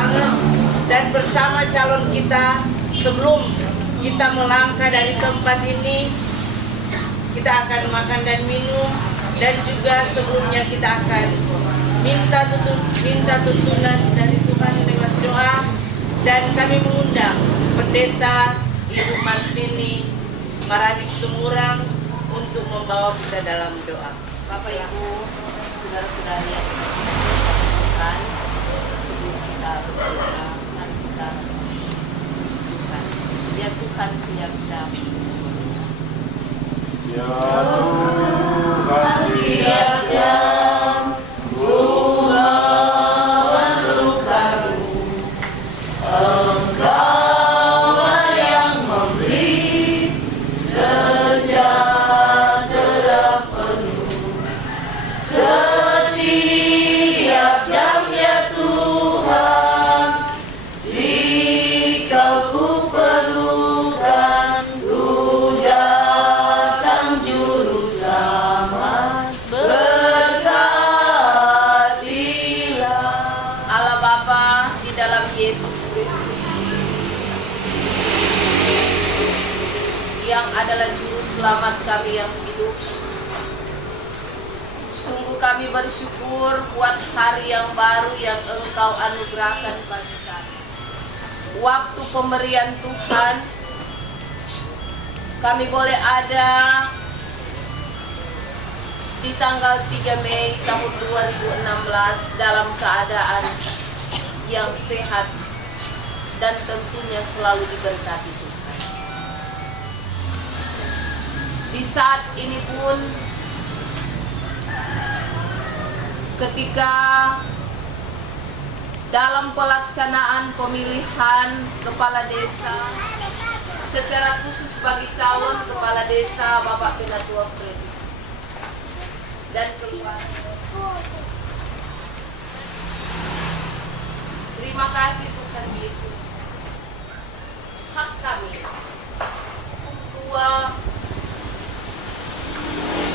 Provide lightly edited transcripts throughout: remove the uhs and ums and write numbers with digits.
Mapanget, dan bersama calon kita sebelum kita melangkah dari tempat ini, kita akan makan dan minum, dan juga sebelumnya kita akan minta tuntunan dari Tuhan lewat doa, dan kami mengundang Pendeta Ibu Martini Maramis Tumurang untuk membawa kita dalam doa. Bapak Ibu, saudara-saudari yang dikasihi, sebelum kita berdoa, mari kita puji Tuhan. Ya Tuhan tiap jam. Ya Tuhan tiap jam, adalah juru selamat kami yang hidup. Sungguh kami bersyukur buat hari yang baru yang Engkau anugerahkan bagi kami. Waktu pemberian Tuhan, kami boleh ada di tanggal 3 Mei tahun 2016 dalam keadaan yang sehat dan tentunya selalu diberkati Tuhan. Di saat ini pun, ketika dalam pelaksanaan pemilihan kepala desa, secara khusus bagi calon kepala desa Bapak Penatua Freddy dan keluarga, terima kasih Tuhan Yesus. Hak kami, tua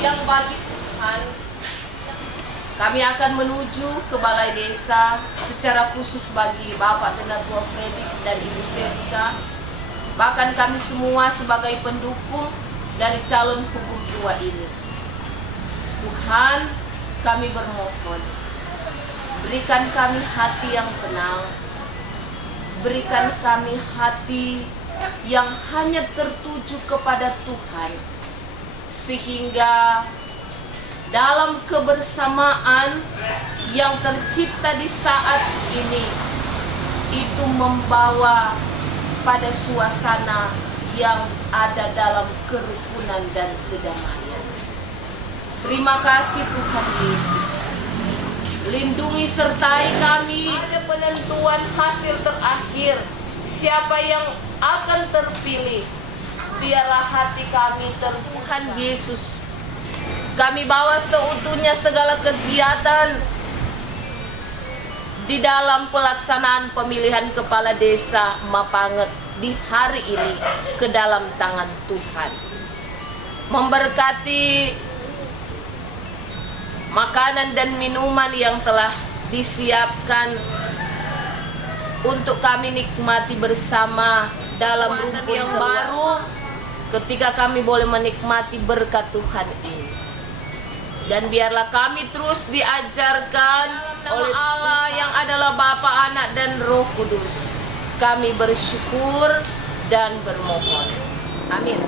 yang bagi Tuhan, kami akan menuju ke balai desa secara khusus bagi Bapak Penatua Freddy dan Ibu Seska, bahkan kami semua sebagai pendukung dari calon hukum tua ini. Tuhan, kami bermohon, berikan kami hati yang tenang, berikan kami hati yang hanya tertuju kepada Tuhan, sehingga dalam kebersamaan yang tercipta di saat ini itu membawa pada suasana yang ada dalam kerukunan dan kedamaian. Terima kasih Tuhan Yesus. Lindungi sertai kami pada penentuan hasil terakhir, siapa yang akan terpilih. Biarlah hati kami Tuhan Yesus. Kami bawa seutuhnya segala kegiatan di dalam pelaksanaan pemilihan kepala desa Mapanget di hari ini ke dalam tangan Tuhan. Memberkati makanan dan minuman yang telah disiapkan untuk kami nikmati bersama dalam rumpun yang baru, ketika kami boleh menikmati berkat Tuhan ini. Dan biarlah kami terus diajarkan oleh Allah yang adalah Bapa, Anak, dan Roh Kudus. Kami bersyukur dan bermohon. Amin.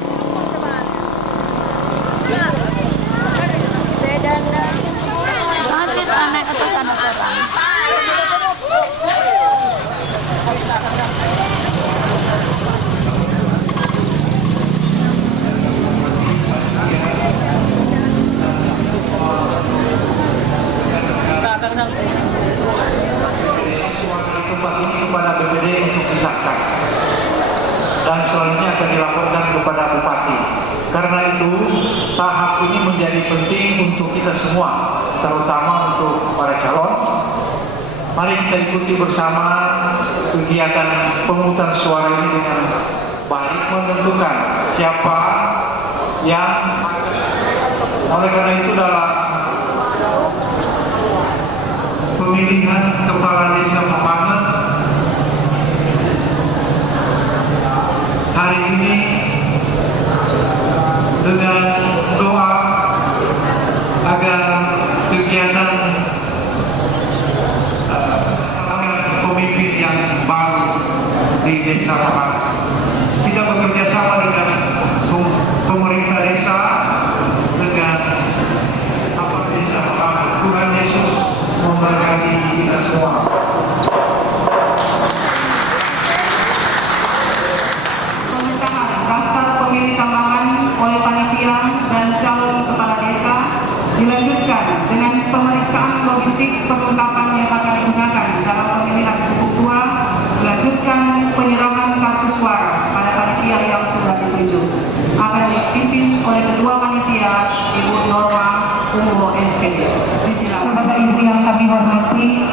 Kepada BPD untuk disahkan dan selanjutnya akan dilaporkan kepada Bupati. Karena itu tahap ini menjadi penting untuk kita semua, terutama untuk para calon. Mari kita ikuti bersama kegiatan pemungutan suara ini dengan baik, menentukan siapa yang, oleh karena itu dalam pemilihan kepala desa Mapanget yang baru di Desa Lahat. Kita bekerja sama dengan pemerintah desa, dengan desa. Tuhan Yesus memberkati kita semua. Pengesahan daftar pemilih tambahan oleh panitia dan calon kepala desa dilanjutkan dengan pemeriksaan logistik perlengkapan yang akan digunakan dalam pemilihan buku tua, dilanjutkan penyerahan kartu suara pada panitia yang sudah ditunjuk. Akan dipimpin oleh ketua panitia Ibu Norma Umuro SPD. Bapak Ibu yang kami hormati,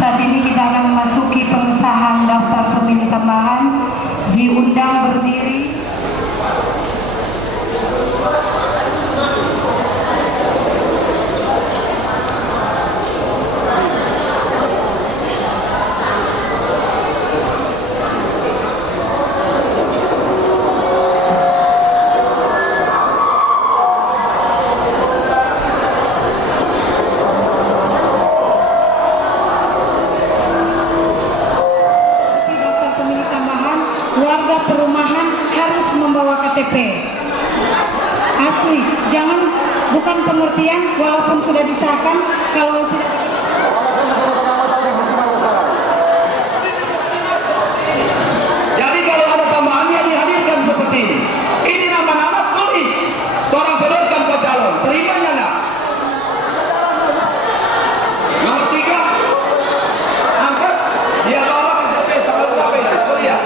saat ini kita akan memasuki pengesahan daftar pemilih tambahan. Diundang berdiri. Warga perumahan harus membawa KTP asli, jangan, bukan pengertian walaupun sudah disahkan, kalau tidak. Jadi kalau ada tambahannya dihadirkan seperti ini. Ini nama-nama tulis, orang sodorkan ke calon, terimanya enggak? Nomor 3, angkat, dia bawa KTP tanggal berapa itu? Lihat.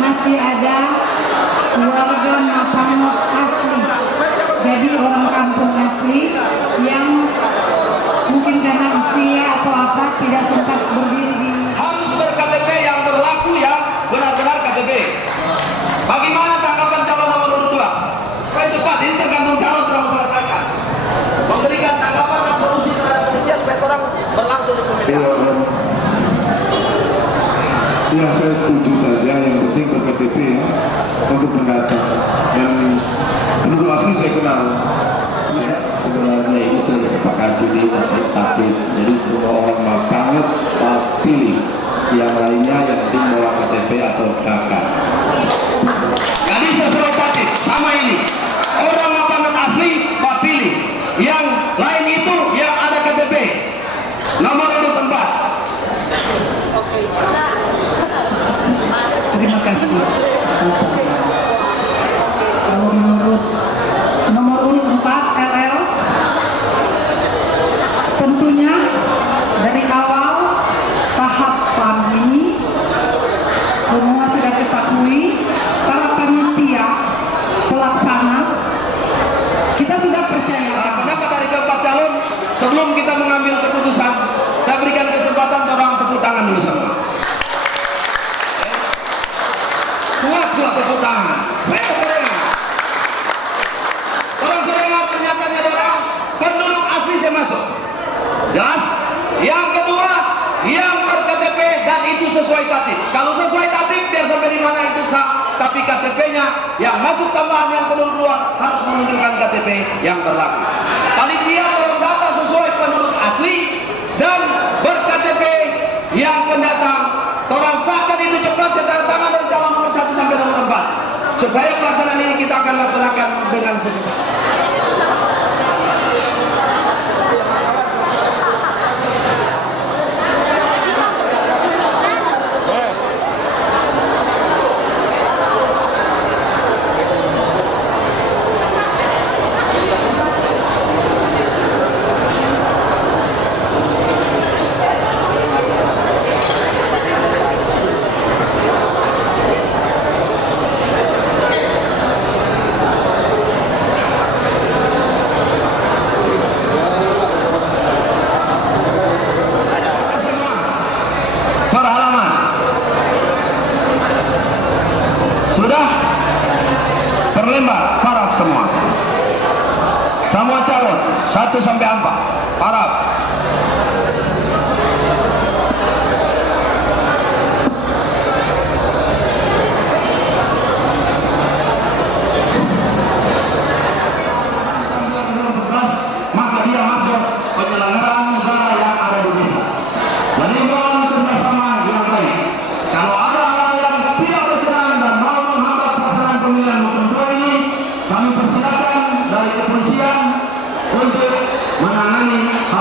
Masih ada warga Mapangot asli, jadi orang kampung asli yang mungkin karena usia atau apa tidak sempat berdiri di. Harus ber-KTP yang berlaku, yang benar-benar KTP. Bagaimana tanggapan calon nomor 2? Supaya cepat, ini tergantung calon telah selesaikan. Memberikan tanggapan dan solusi terhadap panitia supaya orang berlangsung di pemilihan. Ya, saya setuju saja. Yang penting ber-KTP ya, untuk mendatang. Dan penduduk asli saya kenal. Ya, sebenarnya ini sudah disepakati di tapi jadi semua orang Mapangot pilih, yang lainnya yang penting bawa KTP atau KK. Jadi sesuai tatib sama ini. Orang Mapangot asli pilih. Yang lain itu yang ada KTP. Nomor urut 4. Terima kasih. Nomor urut 4 LL. Tentunya dari awal tahap ini semua sudah ketahui, para panitia pelaksana kita sudah percaya. Pendapat dari keempat calon, sebelum kita mengambil keputusan, saya berikan kesempatan orang tepuk tangan dulu semua. Kuat tepuk tangan. Orang serengat pernyataannya orang penduduk asli saya masuk. Jelas? Yang kedua, yang ber-KTP dan itu sesuai tatib. Kalau sesuai tatib, biar sampai di mana itu sah. Tapi KTP-nya yang masuk tambahan yang kedua harus menunjukkan KTP yang berlaku. Panitia tolong data sesuai penduduk asli dan ber-KTP yang pendatang. Tolong sahkan itu cepat secara tangan dan calon nomor 1 sampai nomor 4. Supaya pelaksanaan ini kita akan laksanakan dengan cepat. Terlembar, paraf semua. Semua calon 1 sampai 4 paraf. untuk menangani hal